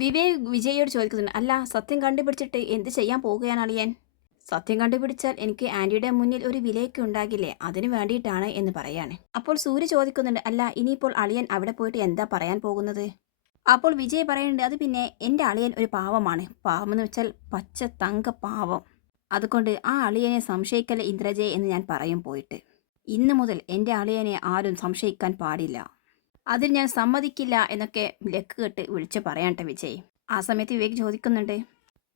വിവേക് വിജയോട് ചോദിക്കുന്നുണ്ട് അല്ല സത്യം കണ്ടുപിടിച്ചിട്ട് എന്ത് ചെയ്യാൻ പോവുകയാണ് അളിയൻ? സത്യം കണ്ടുപിടിച്ചാൽ എനിക്ക് ആന്റിയുടെ മുന്നിൽ ഒരു വിലയൊക്കെ ഉണ്ടാകില്ലേ അതിനു വേണ്ടിയിട്ടാണ് എന്ന് പറയാണ്. അപ്പോൾ സൂര്യ ചോദിക്കുന്നുണ്ട് അല്ല ഇനിയിപ്പോൾ അളിയൻ അവിടെ പോയിട്ട് എന്താ പറയാൻ പോകുന്നത്? അപ്പോൾ വിജയ് പറയുന്നുണ്ട് അത് പിന്നെ എന്റെ അളിയൻ ഒരു പാവമാണ് പാവം എന്ന് വെച്ചാൽ പച്ച തങ്ക പാവം. അതുകൊണ്ട് ആ അളിയനെ സംശയിക്കല്ല ഇന്ദ്രജയെ എന്ന് ഞാൻ പറയും പോയിട്ട്. ഇന്നു മുതൽ എന്റെ അളിയനെ ആരും സംശയിക്കാൻ പാടില്ല. അതിൽ ഞാൻ സമ്മതിക്കില്ല എന്നൊക്കെ ലക്ക് കെട്ട് വിളിച്ച് പറയാട്ടെ വിജയ്. ആ സമയത്ത് വിവേക് ചോദിക്കുന്നുണ്ട്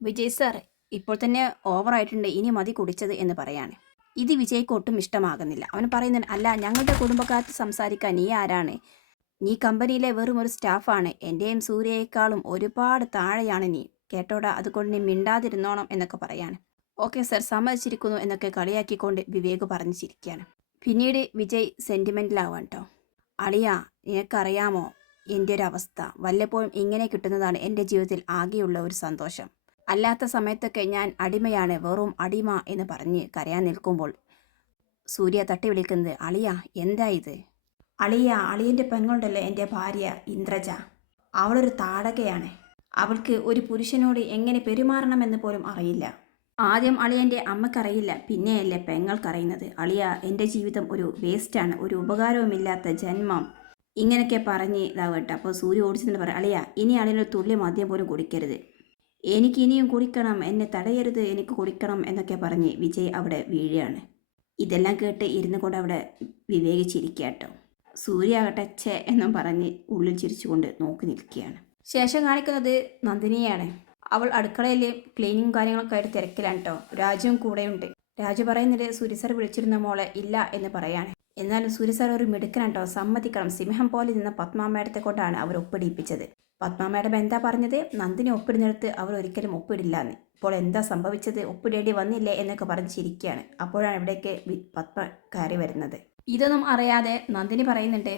വിജയ് സാർ ഇപ്പോൾ തന്നെ ഓവറായിട്ടുണ്ട് ഇനി മതി കുടിച്ചത് എന്ന് പറയാണ്. ഇത് വിജയ്ക്ക് ഒട്ടും ഇഷ്ടമാകുന്നില്ല. അവൻ പറയുന്നുണ്ട് അല്ല ഞങ്ങളുടെ കുടുംബക്കാർക്ക് സംസാരിക്കാൻ നീ ആരാണ്? നീ കമ്പനിയിലെ വെറും ഒരു സ്റ്റാഫാണ് എന്റെയും സൂര്യയേക്കാളും ഒരുപാട് താഴെയാണ് നീ. കേട്ടോടാ അതുകൊണ്ട് നീ മിണ്ടാതിരുന്നോണം എന്നൊക്കെ പറയാണ്. ഓക്കെ സർ സമ്മതിച്ചിരിക്കുന്നു എന്നൊക്കെ കളിയാക്കിക്കൊണ്ട് വിവേക് പറഞ്ഞു ചിരിക്കുകയാണ് പിന്നീട് വിജയ് സെന്റിമെന്റലാവാൻ കേട്ടോ അളിയ നിനക്കറിയാമോ? എന്റെ ഒരു അവസ്ഥ വല്ലപ്പോഴും ഇങ്ങനെ കിട്ടുന്നതാണ് എന്റെ ജീവിതത്തിൽ ആകെയുള്ള ഒരു സന്തോഷം. അല്ലാത്ത സമയത്തൊക്കെ ഞാൻ അടിമയാണ് വെറും അടിമ എന്ന് പറഞ്ഞ് കരയാൻ നിൽക്കുമ്പോൾ സൂര്യ തട്ടി വിളിക്കുന്നത് അളിയ എന്താ ഇത്? അളിയ അളിയന്റെ പെങ്ങളുണ്ടല്ലോ എന്റെ ഭാര്യ ഇന്ദ്രജ. അവളൊരു താടകയാണ്. അവൾക്ക് ഒരു പുരുഷനോട് എങ്ങനെ പെരുമാറണമെന്ന് പോലും അറിയില്ല. ആദ്യം അളിയന്റെ അമ്മക്കറിയില്ല പിന്നെയല്ലേ പെങ്ങൾക്കറിയുന്നത്. അളിയ എന്റെ ജീവിതം ഒരു വേസ്റ്റാണ് ഒരു ഉപകാരവുമില്ലാത്ത ജന്മം. ഇങ്ങനെയൊക്കെ പറഞ്ഞ് ഇതാവട്ടെ അപ്പോൾ സൂര്യ ഓടിച്ചെന്ന് പറയാം അളിയ ഇനി അളിയനൊരു തുള്ളി മദ്യം പോലും കുടിക്കരുത്. എനിക്ക് ഇനിയും കുടിക്കണം എന്നെ തടയരുത് എനിക്ക് കുടിക്കണം എന്നൊക്കെ പറഞ്ഞ് വിജയ് അവിടെ വീഴുകയാണ്. ഇതെല്ലാം കേട്ട് ഇരുന്ന് കൊണ്ട് അവിടെ വിവേകിച്ചിരിക്കുക കേട്ടോ. സൂര്യ ആകട്ടെ ചേ എന്നും പറഞ്ഞ് ഉള്ളിൽ ചിരിച്ചുകൊണ്ട് നോക്കി നിൽക്കുകയാണ്. ശേഷം കാണിക്കുന്നത് നന്ദിനിയാണ് അവൾ അടുക്കളയിലെ ക്ലീനിങ് കാര്യങ്ങളൊക്കെ ആയിട്ട് തിരക്കിലാണ് കേട്ടോ രാജുവും കൂടെയുണ്ട്. രാജു പറയുന്നത് സൂര്യ സാർ വിളിച്ചിരുന്ന മോളെ ഇല്ല എന്ന് പറയാണ്. എന്നാലും സൂര്യ സാർ ഒരു മിടുക്കനാണ് കേട്ടോ സമ്മതിക്കണം. സിംഹം പോലെ നിന്ന പത്മാ മേഡത്തെ കൊണ്ടാണ് അവർ ഒപ്പിടിപ്പിച്ചത്. പത്മാമ്മയുടെ എന്താ പറഞ്ഞത്? നന്ദിനെ ഒപ്പിടുന്നിടത്ത് അവർ ഒരിക്കലും ഒപ്പിടില്ല എന്ന് ഇപ്പോൾ എന്താ സംഭവിച്ചത്? ഒപ്പിടേണ്ടി വന്നില്ലേ എന്നൊക്കെ പറഞ്ഞ് ചിരിക്കുകയാണ്. അപ്പോഴാണ് ഇവിടേക്ക് പത്മ കയറി വരുന്നത്. ഇതൊന്നും അറിയാതെ നന്ദിനി പറയുന്നുണ്ട്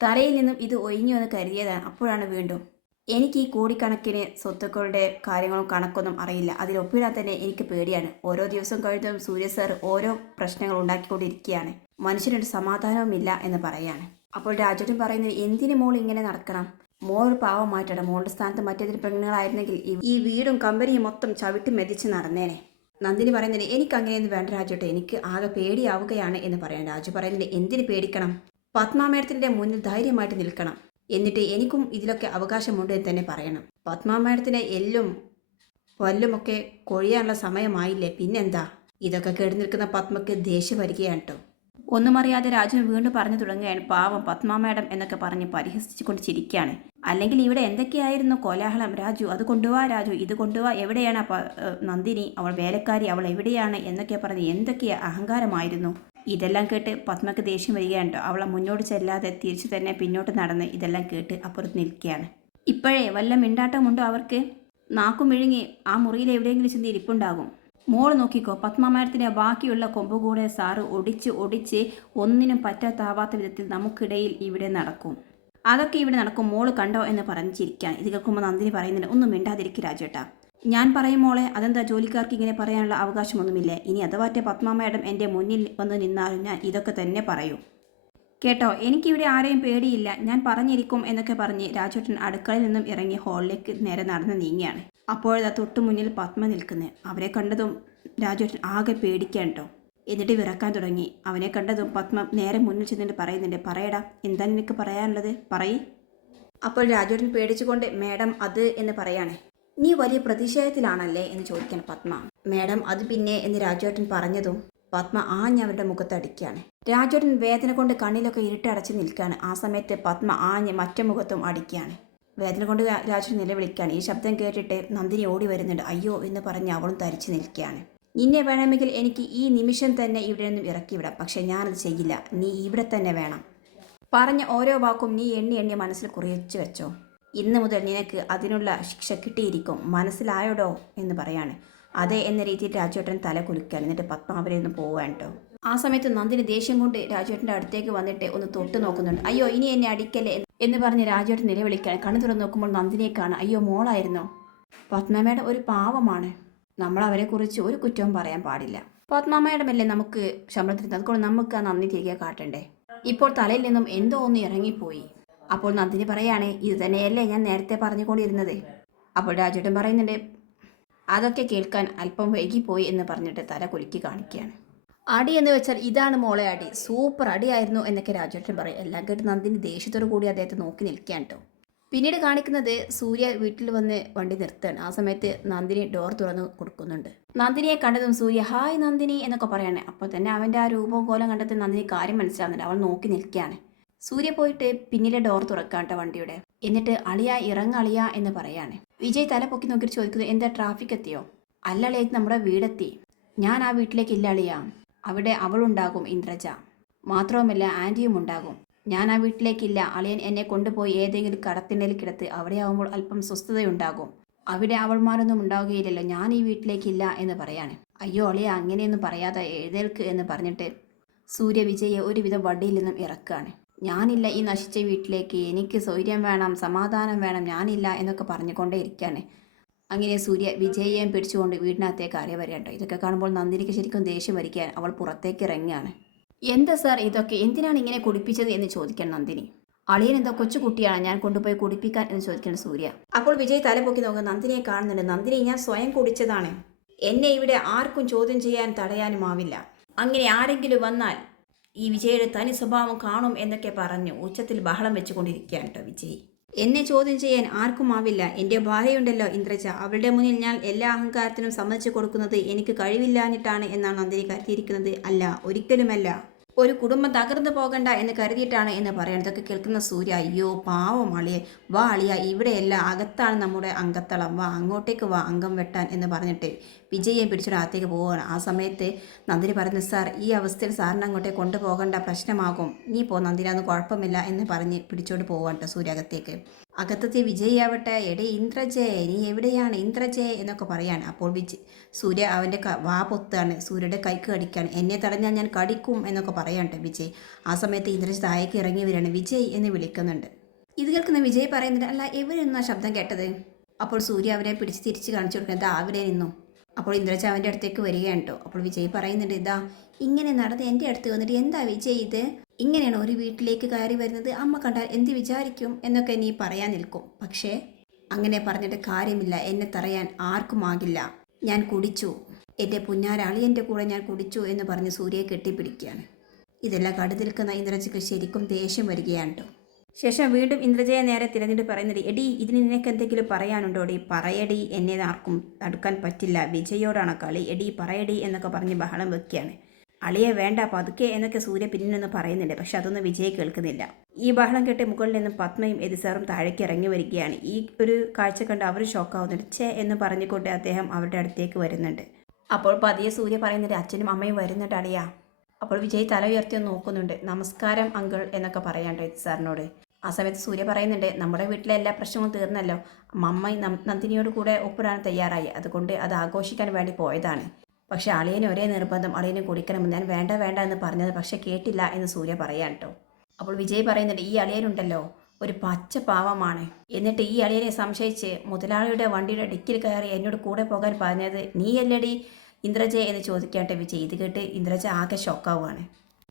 തലയിൽ നിന്നും ഇത് ഒഴിഞ്ഞു എന്ന് കരുതിയതാണ്. അപ്പോഴാണ് വീണ്ടും എനിക്ക് ഈ കോടിക്കണക്കിന് സ്വത്തുക്കളുടെ കാര്യങ്ങളും കണക്കൊന്നും അറിയില്ല. അതിലൊപ്പിടാൻ തന്നെ എനിക്ക് പേടിയാണ്. ഓരോ ദിവസം കഴിഞ്ഞതും സൂര്യ സാർ ഓരോ പ്രശ്നങ്ങൾ ഉണ്ടാക്കിക്കൊണ്ടിരിക്കുകയാണ്. മനുഷ്യനൊരു സമാധാനവുമില്ല എന്ന് പറയാണ്. അപ്പോൾ രാജുട്ടൻ പറയുന്നത് എന്തിന് മോൾ ഇങ്ങനെ നടക്കണം? മോൾ ഒരു പാവം മാറ്റണം മോളുടെ സ്ഥാനത്ത് മറ്റേതൊരു പെണ്ണുങ്ങളായിരുന്നെങ്കിൽ ഈ- വീടും കമ്പനിയും മൊത്തം ചവിട്ടി മെതിച്ച് നടന്നേനെ. നന്ദിനി പറയുന്നത് എനിക്ക് അങ്ങനെയൊന്നും വേണ്ട രാജുട്ടെ. എനിക്ക് ആകെ പേടിയാവുകയാണ് എന്ന് പറയാൻ രാജു പറയുന്നത് എന്തിന് പേടിക്കണം? പത്മാമേടത്തിന്റെ മുന്നിൽ ധൈര്യമായിട്ട് നിൽക്കണം. എന്നിട്ട് എനിക്കും ഇതിലൊക്കെ അവകാശമുണ്ട് എന്ന് തന്നെ പറയണം. പത്മാമേടത്തിനെ എല്ലും പല്ലുമൊക്കെ കൊഴിയാനുള്ള സമയമായില്ലേ? പിന്നെന്താ? ഇതൊക്കെ കേട്ടു നിൽക്കുന്ന പത്മക്ക് ദേഷ്യം വരികയാണ് കേട്ടോ. ഒന്നും അറിയാതെ രാജു വീണ്ടും പറഞ്ഞു തുടങ്ങുകയാണ്. പാവം പത്മ മാഡം എന്നൊക്കെ പറഞ്ഞ് പരിഹസിച്ചുകൊണ്ട് ചിരിക്കുകയാണ്. അല്ലെങ്കിൽ ഇവിടെ എന്തൊക്കെയായിരുന്നു കോലാഹലം? രാജു അത് കൊണ്ടുപോവാ രാജു ഇത് കൊണ്ടുപോവാ എവിടെയാണ് നന്ദിനി അവൾ വേലക്കാരി അവൾ എവിടെയാണ് എന്നൊക്കെ പറഞ്ഞ് എന്തൊക്കെ അഹങ്കാരമായിരുന്നു? ഇതെല്ലാം കേട്ട് പത്മക്ക് ദേഷ്യം വരികയാണോ അവളെ മുന്നോട്ട് ചെല്ലാതെ തിരിച്ചു തന്നെ പിന്നോട്ട് നടന്ന് ഇതെല്ലാം കേട്ട് അപ്പുറത്ത് നിൽക്കുകയാണ്. ഇപ്പോഴേ വല്ല മിണ്ടാട്ടമുണ്ടോ അവർക്ക്? നാക്കും വിഴുങ്ങി ആ മുറിയിൽ എവിടെയെങ്കിലും ചെന്ന് ഇരിപ്പുണ്ടാകും. മോൾ നോക്കിക്കോ പത്മമാരത്തിന്റെ ബാക്കിയുള്ള കൊമ്പ് കൂടെ സാറ് ഒടിച്ച് ഒടിച്ച് ഒന്നിനും പറ്റാത്താവാത്ത വിധത്തിൽ നമുക്കിടയിൽ ഇവിടെ നടക്കും. അതൊക്കെ ഇവിടെ നടക്കും മോൾ കണ്ടോ എന്ന് പറഞ്ഞിരിക്കാൻ ഇത് കേൾക്കുമ്പോൾ നന്ദിനി പറയുന്നില്ല ഒന്നും മിണ്ടാതിരിക്കും രാജേട്ടാ. ഞാൻ പറയും മോളെ അതെന്താ ജോലിക്കാർക്ക് ഇങ്ങനെ പറയാനുള്ള അവകാശമൊന്നുമില്ലേ? ഇനി അഥവാറ്റെ പത്മ മാഡം എന്റെ മുന്നിൽ വന്ന് നിന്നാലും ഞാൻ ഇതൊക്കെ തന്നെ പറയൂ. കേട്ടോ എനിക്കിവിടെ ആരെയും പേടിയില്ല. ഞാൻ പറഞ്ഞിരിക്കും എന്നൊക്കെ പറഞ്ഞ് രാജേട്ടൻ അടുക്കളയിൽ നിന്നും ഇറങ്ങി ഹാളിലേക്ക് നേരെ നടന്ന് നീങ്ങിയാണ് അപ്പോഴതാ തൊട്ടു മുന്നിൽ പത്മ നിൽക്കുന്നത് അവരെ കണ്ടതും രാജേട്ടൻ ആകെ പേടിക്കാൻ എന്നിട്ട് വിറക്കാൻ തുടങ്ങി. അവനെ കണ്ടതും പത്മ നേരെ മുന്നിൽ ചെന്നിട്ട് പറയുന്നുണ്ട് പറയടാ എന്താ നിനക്ക് പറയാനുള്ളത്? പറയ്. അപ്പോൾ രാജേട്ടൻ പേടിച്ചുകൊണ്ട് മാഡം അത് എന്ന് പറയാണ്. നീ വലിയ പ്രതിഷേധത്തിലാണല്ലേ എന്ന് ചോദിക്കാൻ പത്മ. മാഡം അത് പിന്നെ എന്ന് രാജേട്ടൻ പറഞ്ഞതും പത്മ ആഞ്ഞ് അവരുടെ മുഖത്ത് അടിക്കുകയാണ്. രാജേട്ടൻ വേദന കൊണ്ട് കണ്ണിലൊക്കെ ഇരുട്ടടച്ച് നിൽക്കുകയാണ്. ആ സമയത്ത് പത്മ ആഞ്ഞ് മറ്റേ മുഖത്തും അടിക്കുകയാണ്. വേദന കൊണ്ട് രാ- രാജേട്ടൻ നിലവിളിക്കുകയാണ്. ഈ ശബ്ദം കേട്ടിട്ട് നന്ദിനി ഓടി വരുന്നുണ്ട്. അയ്യോ എന്ന് പറഞ്ഞ് അവളും തരിച്ചു നിൽക്കുകയാണ്. നിന്നെ വേണമെങ്കിൽ എനിക്ക് ഈ നിമിഷം തന്നെ ഇവിടെ നിന്നും ഇറക്കിവിടാം പക്ഷെ ഞാനത് ചെയ്യില്ല. നീ ഇവിടെ തന്നെ വേണം. പറഞ്ഞ ഓരോ വാക്കും നീ എണ്ണി എണ്ണി മനസ്സിൽ കുറിച്ചു വെച്ചോ. ഇന്ന് മുതൽ നിനക്ക് അതിനുള്ള ശിക്ഷ കിട്ടിയിരിക്കും. മനസ്സിലായോടോ? എന്ന് പറയാണ്. അതെ എന്ന രീതിയിൽ രാജേട്ടൻ തല കുലുക്കാൻ എന്നിട്ട് പത്മാവരെ ഒന്ന് പോവാൻ കേട്ടോ ആ സമയത്ത് നന്ദിനി ദേഷ്യം കൊണ്ട് രാജേട്ടന്റെ അടുത്തേക്ക് വന്നിട്ട് ഒന്ന് തൊട്ട് നോക്കുന്നുണ്ട്. അയ്യോ ഇനി എന്നെ അടിക്കല്ലേ? എന്ന് പറഞ്ഞ് രാജേട്ടൻ നിലവിളിക്കാൻ കണ്ണു തുറന്ന് നോക്കുമ്പോൾ നന്ദിനിയെ കാണാം. അയ്യോ മോളായിരുന്നോ. പത്മാമയുടെ ഒരു പാവമാണ്. നമ്മൾ അവരെക്കുറിച്ച് ഒരു കുറ്റവും പറയാൻ പാടില്ല. പത്മാമയുടെ മേലെ നമുക്ക് ശമ്പളത്തിൽ അതുകൊണ്ട് നമുക്ക് ആ നന്ദി തിരികെ കാട്ടണ്ടേ? ഇപ്പോൾ തലയിൽ നിന്നും എന്തോ ഒന്ന് ഇറങ്ങിപ്പോയി. അപ്പോൾ നന്ദിനി പറയാണ് ഇത് തന്നെയല്ലേ ഞാൻ നേരത്തെ പറഞ്ഞുകൊണ്ടിരുന്നത്? അപ്പോൾ രാജേട്ടൻ പറയുന്നുണ്ട് അതൊക്കെ കേൾക്കാൻ അല്പം വൈകിപ്പോയി എന്ന് പറഞ്ഞിട്ട് തല കുലുക്കി കാണിക്കുകയാണ്. അടി എന്ന് വെച്ചാൽ ഇതാണ് മോളെ അടി സൂപ്പർ അടിയായിരുന്നു എന്നൊക്കെ രാജേട്ടൻ പറയും. എല്ലാം കേട്ട് നന്ദിനി ദേഷ്യത്തോടു കൂടി അദ്ദേഹത്തെ നോക്കി നിൽക്കുകയാണ് കേട്ടോ. പിന്നീട് കാണിക്കുന്നത് സൂര്യ വീട്ടിൽ വന്ന് വണ്ടി നിർത്തുകയാണ്. ആ സമയത്ത് നന്ദിനി ഡോർ തുറന്ന് കൊടുക്കുന്നുണ്ട്. നന്ദിനിയെ കണ്ടതും സൂര്യ ഹായ് നന്ദിനി എന്നൊക്കെ പറയാണ്. അപ്പോൾ തന്നെ അവന്റെ ആ രൂപം കോലം കണ്ടത് നന്ദിനി കാര്യം മനസ്സിലാവുന്നുണ്ട്. അവൾ നോക്കി നിൽക്കുകയാണ്. സൂര്യ പോയിട്ട് പിന്നിലെ ഡോർ തുറക്കാട്ട വണ്ടിയുടെ. എന്നിട്ട് അളിയ ഇറങ്ങളിയ എന്ന് പറയാണ്. വിജയ് തല പൊക്കി നോക്കിയിട്ട് ചോദിക്കുന്നത് എന്താ ട്രാഫിക് എത്തിയോ? അല്ല നമ്മുടെ വീടെത്തി. ഞാൻ ആ വീട്ടിലേക്ക് ഇല്ല അളിയ. അവിടെ അവളുണ്ടാകും ഇന്ദ്രജ. മാത്രവുമല്ല ആന്റിയും ഉണ്ടാകും. ഞാൻ ആ വീട്ടിലേക്കില്ല അളിയൻ എന്നെ കൊണ്ടുപോയി ഏതെങ്കിലും കടത്തിണ്ടയിൽ കിടത്ത്. അവിടെയാവുമ്പോൾ അല്പം സ്വസ്ഥതയുണ്ടാകും. അവിടെ അവൾമാരൊന്നും ഉണ്ടാവുകയില്ലല്ലോ. ഞാൻ ഈ വീട്ടിലേക്കില്ല എന്ന് പറയാണ്. അയ്യോ അളിയ അങ്ങനെയൊന്നും പറയാതെ എഴുതേൽക്ക് എന്ന് പറഞ്ഞിട്ട് സൂര്യ വിജയെ ഒരുവിധം വടിയിൽ നിന്നും ഇറക്കുകയാണ്. ഞാനില്ല ഈ നശിച്ച വീട്ടിലേക്ക്. എനിക്ക് സൗര്യം വേണം സമാധാനം വേണം ഞാനില്ല എന്നൊക്കെ പറഞ്ഞുകൊണ്ടേ ഇരിക്കുകയാണ് അങ്ങനെ സൂര്യ വിജയയെ പിടിച്ചുകൊണ്ട് വീടിനകത്തേക്ക് അറിയ വരികട്ടോ ഇതൊക്കെ കാണുമ്പോൾ നന്ദിനിക്ക് ശരിക്കും ദേഷ്യം വരിക്കാൻ അവൾ പുറത്തേക്ക് ഇറങ്ങിയാണ് എന്താ സാർ ഇതൊക്കെ? എന്തിനാണ് ഇങ്ങനെ കുടിപ്പിച്ചത്? എന്ന് ചോദിക്കാൻ നന്ദിനി. അളിയൻ എന്തോ കൊച്ചുകുട്ടിയാണ് ഞാൻ കൊണ്ടുപോയി കുടിപ്പിക്കാൻ എന്ന് ചോദിക്കണം സൂര്യ. അപ്പോൾ വിജയ് തലപൊക്കി നോക്കുക നന്ദിനിയെ കാണുന്നുണ്ട്. നന്ദിനി ഞാൻ സ്വയം കുടിച്ചതാണ്. എന്നെ ഇവിടെ ആർക്കും ചോദ്യം ചെയ്യാൻ തടയാനുമാവില്ല അങ്ങനെ ആരെങ്കിലും വന്നാൽ ഈ വിജയുടെ തനി സ്വഭാവം കാണും എന്നൊക്കെ പറഞ്ഞു ഉച്ചത്തിൽ ബഹളം വെച്ചുകൊണ്ടിരിക്കുകയാണ് കേട്ടോ വിജയ്. എന്നെ ചോദ്യം ചെയ്യാൻ ആർക്കും ആവില്ല. എന്റെ ഭാര്യയുണ്ടല്ലോ ഇന്ദ്രജ. അവളുടെ മുന്നിൽ ഞാൻ എല്ലാ അഹങ്കാരത്തിനും സമ്മതിച്ചു കൊടുക്കുന്നത് എനിക്ക് കഴിവില്ലാഞ്ഞിട്ടാണ് എന്നാണ് നന്ദിനി കരുതിയിരിക്കുന്നത്. അല്ല ഒരിക്കലുമല്ല. ഒരു കുടുംബം തകർന്നു പോകണ്ട എന്ന് കരുതിയിട്ടാണ് എന്ന് പറയുന്നത് ഇതൊക്കെ കേൾക്കുന്ന സൂര്യ അയ്യോ പാവം അളിയെ വാ അളിയ ഇവിടെയല്ല അകത്താണ് നമ്മുടെ അങ്കത്തളം. വാ അങ്ങോട്ടേക്ക് വാ അംഗം വെട്ടാൻ എന്ന് പറഞ്ഞിട്ട് വിജയെ പിടിച്ചൊരു അകത്തേക്ക് പോവുകയാണ്. ആ സമയത്ത് നന്ദിനി പറഞ്ഞു സാർ ഈ അവസ്ഥയിൽ സാറിനെ അങ്ങോട്ടേക്ക് കൊണ്ടുപോകേണ്ട പ്രശ്നമാകും. നീ പോ നന്ദിനി അത് കുഴപ്പമില്ല എന്ന് പറഞ്ഞ് പിടിച്ചോണ്ട് പോവാൻ കേട്ടോ സൂര്യ അകത്തേക്ക്. അകത്തത്തെ വിജയിയാവട്ടെ. എടേ ഇന്ദ്രജേ നീ എവിടെയാണ്? ഇന്ദ്രജേ എന്നൊക്കെ പറയാണ്. അപ്പോൾ വിജയ് സൂര്യ അവന്റെ വാ പൊത്താണ്. സൂര്യയുടെ കൈക്ക് കടിക്കാണ്. എന്നെ തടഞ്ഞാൽ ഞാൻ കടിക്കും എന്നൊക്കെ പറയാണ്ട് വിജയ്. ആ സമയത്ത് ഇന്ദ്രജ് താഴേക്ക് ഇറങ്ങി വരികയാണ്. വിജയ് എന്ന് വിളിക്കുന്നുണ്ട്. ഇത് കേൾക്കുന്ന വിജയ് പറയുന്നുണ്ട് അല്ല എവരെന്നാ ശബ്ദം കേട്ടത്? അപ്പോൾ സൂര്യ അവരെ പിടിച്ച് തിരിച്ച് കാണിച്ചു കൊടുക്കുന്നത് അവിടെ നിന്നു. അപ്പോൾ ഇന്ദ്രജ അവന്റെ അടുത്തേക്ക് വരികയാണ് കേട്ടോ. അപ്പോൾ വിജയ് പറയുന്നുണ്ട് ഇതാ ഇങ്ങനെ നടന്ന് എന്റെ അടുത്ത് വന്നിട്ട് എന്താ വിജയ് ഇത്? ഇങ്ങനെയാണ് ഒരു വീട്ടിലേക്ക് കയറി വരുന്നത്. അമ്മ കണ്ടാൽ എന്ത് വിചാരിക്കും? എന്നൊക്കെ നീ പറയാൻ നിൽക്കും. പക്ഷേ അങ്ങനെ പറഞ്ഞിട്ട് കാര്യമില്ല. എന്നെ തറയാൻ ആർക്കുമാകില്ല ഞാൻ കുടിച്ചു. എന്റെ പുന്നാരാളിയന്റെ കൂടെ ഞാൻ കുടിച്ചു എന്ന് പറഞ്ഞ് സൂര്യയെ കെട്ടിപ്പിടിക്കുകയാണ്. ഇതെല്ലാം കടുതിൽക്കുന്ന ഇന്ദ്രജിക്ക് ശരിക്കും ദേഷ്യം വരികയാണ് കേട്ടോ. ശേഷം വീണ്ടും ഇന്ദ്രജയെ നേരെ തിരഞ്ഞിട്ട് പറയുന്നത് എടി ഇതിന് നിനക്ക് എന്തെങ്കിലും പറയാനുണ്ടോ എടി പറയടി എന്നെ ആർക്കും തടുക്കാൻ പറ്റില്ല. വിജയോടാണ് കളി. എടി പറയടി എന്നൊക്കെ പറഞ്ഞ് ബഹളം വെക്കുകയാണ്. അളിയെ വേണ്ട പതുക്കെ എന്നൊക്കെ സൂര്യ പിന്നിൽ നിന്ന് പറയുന്നുണ്ട്. പക്ഷെ അതൊന്നും വിജയ് കേൾക്കുന്നില്ല. ഈ ബഹളം കേട്ട് മുകളിൽ നിന്ന് പത്മയും എതിസാറും താഴേക്ക് ഇറങ്ങി വരികയാണ്. ഈ ഒരു കാഴ്ച കണ്ട് അവർ ഷോക്കാവുന്നുണ്ട്. ചേ എന്ന് പറഞ്ഞുകൊണ്ട് അദ്ദേഹം അവരുടെ അടുത്തേക്ക് വരുന്നുണ്ട്. അപ്പോൾ പതിയെ സൂര്യ പറയുന്നുണ്ട് അച്ഛനും അമ്മയും വരുന്നുണ്ട് അളിയാ. അപ്പോൾ വിജയ് തല ഉയർത്തി നോക്കുന്നുണ്ട്. നമസ്കാരം അങ്കിൾ എന്നൊക്കെ പറയാണ്ട് സാറിനോട് ആ സമയത്ത് സൂര്യ പറയുന്നുണ്ട് നമ്മുടെ വീട്ടിലെ എല്ലാ പ്രശ്നങ്ങളും തീർന്നല്ലോ. മമ്മ നന്ദിനിയോട് കൂടെ ഒപ്പിടാൻ തയ്യാറായി. അതുകൊണ്ട് അത് ആഘോഷിക്കാൻ വേണ്ടി പോയതാണ്. പക്ഷെ അളിയന് ഒരേ നിർബന്ധം. അളിയനെ കുടിക്കണമെന്ന് ഞാൻ വേണ്ട വേണ്ട എന്ന് പറഞ്ഞത് പക്ഷെ കേട്ടില്ല എന്ന് സൂര്യ പറയാൻ കേട്ടോ അപ്പോൾ വിജയ് പറയുന്നുണ്ട് ഈ അളിയനുണ്ടല്ലോ. ഒരു പച്ച പാവമാണ്. എന്നിട്ട് ഈ അളിയനെ സംശയിച്ച് മുതലാളിയുടെ വണ്ടിയുടെ ഡിക്കിൽ കയറി എന്നോട് കൂടെ പോകാൻ പറഞ്ഞത് നീയല്ലടി ഇന്ദ്രജ എന്ന് ചോദിക്കാട്ടെ വിജയ്. ഇത് കേട്ട് ഇന്ദ്രജ ആകെ ഷോക്കാവുകയാണ്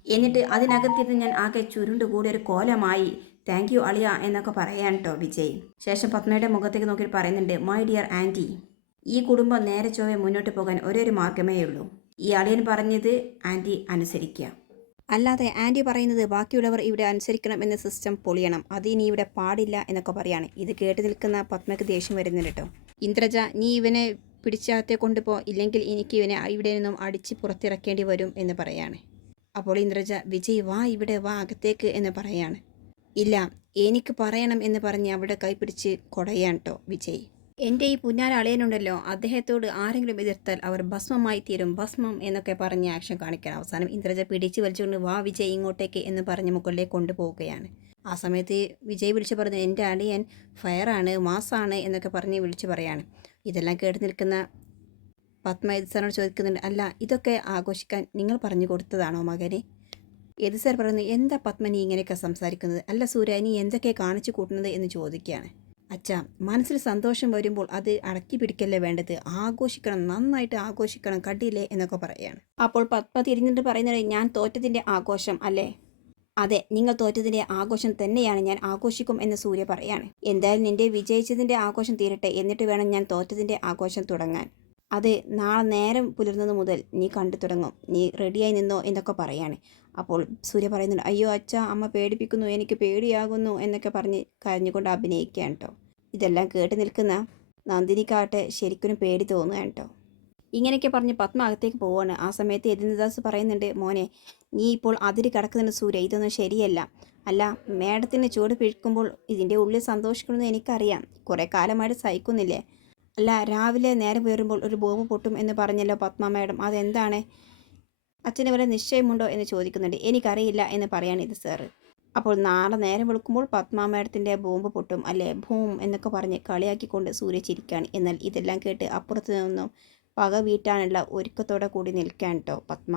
എന്നിട്ട് അതിനകത്തിരുന്ന് ഞാൻ ആകെ ചുരുണ്ട് കൂടി ഒരു കോലമായി താങ്ക് യു അളിയ എന്നൊക്കെ പറയാൻ കേട്ടോ വിജയ്. ശേഷം പത്മയുടെ മുഖത്തേക്ക് നോക്കിയിട്ട് പറയുന്നുണ്ട് മൈ ഡിയർ ആന്റി ഈ കുടുംബം നേരെ ചൊവ്വെ മുന്നോട്ട് പോകാൻ ഒരേ ഒരു മാർഗമേ ഉള്ളൂ. ഈ അളിയൻ പറഞ്ഞത് ആന്റി അനുസരിക്കുക അല്ലാതെ ആന്റി പറയുന്നത് ബാക്കിയുള്ളവർ ഇവിടെ അനുസരിക്കണം എന്ന സിസ്റ്റം പൊളിയണം. അത് ഇനി ഇവിടെ പാടില്ല എന്നൊക്കെ പറയാണ്. ഇത് കേട്ട് നിൽക്കുന്ന പത്മയ്ക്ക് ദേഷ്യം വരുന്നുണ്ട് കേട്ടോ ഇന്ദ്രജ നീ ഇവനെ പിടിച്ചാത്തെ കൊണ്ടുപോ ഇല്ലെങ്കിൽ എനിക്ക് ഇവനെ ഇവിടെ നിന്നും അടിച്ച് പുറത്തിറക്കേണ്ടി വരും എന്ന് പറയാണ്. അപ്പോൾ ഇന്ദ്രജ വിജയ് വാ ഇവിടെ വാ അകത്തേക്ക് എന്ന് പറയാണ്. ഇല്ല എനിക്ക് പറയണം എന്ന് പറഞ്ഞ് അവിടെ കൈപിടിച്ച് കൊടയാണ് കേട്ടോ വിജയ്. എന്റെ ഈ പുന്നാര അളിയനുണ്ടല്ലോ അദ്ദേഹത്തോട് ആരെങ്കിലും എതിർത്താൽ അവർ ഭസ്മമായി തീരും ഭസ്മം എന്നൊക്കെ പറഞ്ഞ് ആക്ഷൻ കാണിക്കാൻ അവസാനം ഇന്ദ്രജ പിടിച്ച് വലിച്ചുകൊണ്ട് വാ വിജയ് ഇങ്ങോട്ടേക്ക് എന്ന് പറഞ്ഞ് മുകളിലേക്ക് കൊണ്ടുപോവുകയാണ്. ആ സമയത്ത് വിജയ് വിളിച്ച് പറഞ്ഞു എന്റെ അളിയൻ ഫയറാണ് മാസാണ് എന്നൊക്കെ പറഞ്ഞ് വിളിച്ച് പറയാണ്. ഇതെല്ലാം കേട്ട് നിൽക്കുന്ന പത്മ എത് സാറിനോട് ചോദിക്കുന്നുണ്ട് അല്ല ഇതൊക്കെ ആഘോഷിക്കാൻ നിങ്ങൾ പറഞ്ഞു കൊടുത്തതാണോ മകനെ? എത് സാർ പറയുന്നു? എന്താ പത്മനി ഇങ്ങനെയൊക്കെ സംസാരിക്കുന്നത്? അല്ല സൂര്യ നീ എന്തൊക്കെ കാണിച്ചു കൂട്ടുന്നത്? എന്ന് ചോദിക്കുകയാണ്. അച്ഛാ മനസ്സിൽ സന്തോഷം വരുമ്പോൾ അത് അടക്കി പിടിക്കല്ലേ വേണ്ടത്? ആഘോഷിക്കണം നന്നായിട്ട് ആഘോഷിക്കണം കണ്ടില്ലേ? എന്നൊക്കെ പറയാണ് അപ്പോൾ പത്മ തിരിഞ്ഞിട്ട് പറയുന്നത് ഞാൻ തോറ്റതിന്റെ ആഘോഷം അല്ലേ? അതെ നിങ്ങൾ തോറ്റതിന്റെ ആഘോഷം തന്നെയാണ് ഞാൻ ആഘോഷിക്കും എന്ന് സൂര്യ പറയാണ് എന്തായാലും നിന്റെ വിജയിച്ചതിന്റെ ആഘോഷം തീരട്ടെ എന്നിട്ട് വേണം ഞാൻ തോറ്റതിന്റെ ആഘോഷം തുടങ്ങാൻ. അത് നാളെ നേരം പുലർന്നത് മുതൽ നീ കണ്ടു തുടങ്ങും. നീ റെഡിയായി നിന്നോ? എന്നൊക്കെ പറയാണ് അപ്പോൾ സൂര്യ പറയുന്നുണ്ട് അയ്യോ അച്ഛ അമ്മ പേടിപ്പിക്കുന്നു എനിക്ക് പേടിയാകുന്നു എന്നൊക്കെ പറഞ്ഞ് കരഞ്ഞുകൊണ്ട് അഭിനയിക്കുകയാണ് കേട്ടോ. ഇതെല്ലാം കേട്ട് നിൽക്കുന്ന നന്ദിനിക്കാട്ടെ ശരിക്കും പേടി തോന്നുകയാണ് കേട്ടോ. ഇങ്ങനെയൊക്കെ പറഞ്ഞ് പത്മ അകത്തേക്ക് പോവാണ് ആ സമയത്ത് യതിനദാസ് പറയുന്നുണ്ട് മോനെ നീ ഇപ്പോൾ അതിര് കിടക്കുന്നുണ്ട് സൂര്യ ഇതൊന്നും ശരിയല്ല. അല്ല മേഡത്തിന് ചൂട് പിഴിക്കുമ്പോൾ ഇതിന്റെ ഉള്ളിൽ സന്തോഷിക്കണമെന്ന് എനിക്കറിയാം. കുറേ കാലമായിട്ട് സഹിക്കുന്നില്ലേ? അല്ല രാവിലെ നേരം കയറുമ്പോൾ ഒരു ബോംബ് പൊട്ടും എന്ന് പറഞ്ഞല്ലോ പത്മ മേഡം. അതെന്താണ്? അച്ഛന് വരെ നിശ്ചയമുണ്ടോ എന്ന് ചോദിക്കുന്നുണ്ട്. എനിക്കറിയില്ല എന്ന് പറയാണ് ഇത് സാറ് അപ്പോൾ നാളെ നേരം വെളുക്കുമ്പോൾ പത്മാമേടത്തിന്റെ ബോംബ് പൊട്ടും അല്ലേ? ഭൂം എന്നൊക്കെ പറഞ്ഞ് കളിയാക്കിക്കൊണ്ട് സൂര്യ ചിരിക്കുകയാണ് എന്നാൽ ഇതെല്ലാം കേട്ട് അപ്പുറത്ത് നിന്നും പക വീട്ടാനുള്ള ഒരുക്കത്തോടെ കൂടി നിൽക്കാൻ കേട്ടോ പത്മ.